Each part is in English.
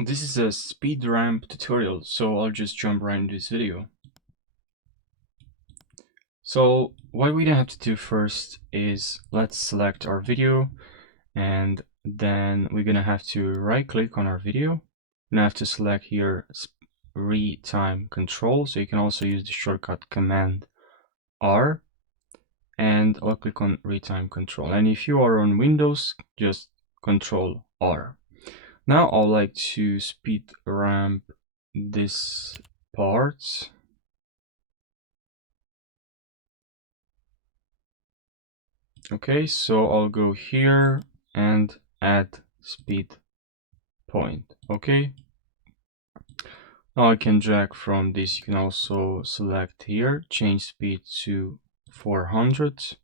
This is a speed ramp tutorial, so I'll just jump right into this video. So what we have to do first is let's select our video, and then we're gonna have to right click on our video and have to select here Retime control. So you can also use the shortcut Command R, and I'll click on Retime control. And if you are on Windows, just Control R. Now I'd like to speed ramp this part. Okay, so I'll go here and add speed point. Okay, now I can drag from this. You can also select here, change speed to 400,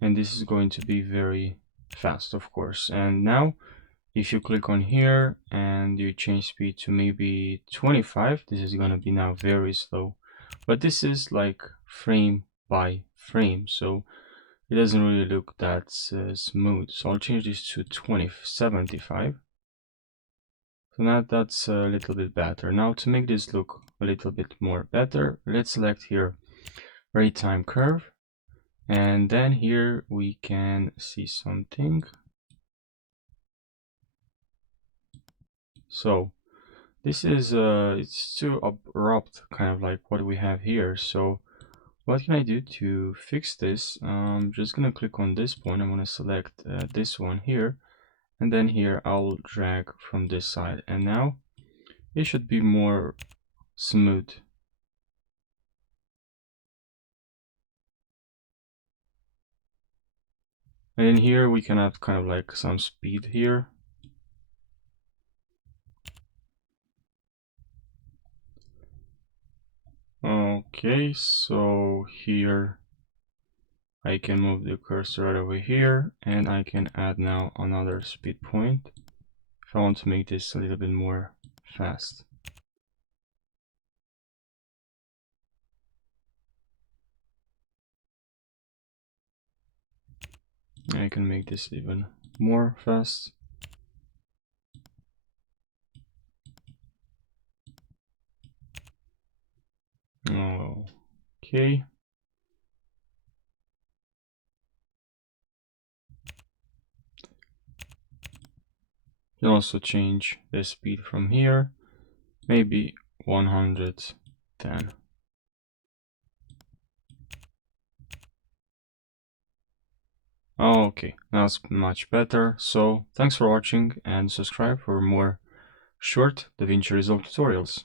and this is going to be very fast, of course. And now if you click on here and you change speed to maybe 25, this is going to be now very slow, but this is like frame by frame, so it doesn't really look that smooth. So I'll change this to 75. So now that's a little bit better. Now to make this look a little bit more better, let's select here Retime curve, and then here we can see something. So this is it's too abrupt, kind of like what we have here. So what can I do to fix this? I'm just gonna click on this point. I'm gonna select this one here, and then here I'll drag from this side, and now it should be more smooth. And in here we can have kind of like some speed here. Okay, so here I can move the cursor right over here, and I can add now another speed point if I want to make this a little bit more fast. I can make this even more fast. Okay. You can also change the speed from here, maybe 110. Okay, that's much better. So thanks for watching, and subscribe for more short DaVinci Resolve tutorials.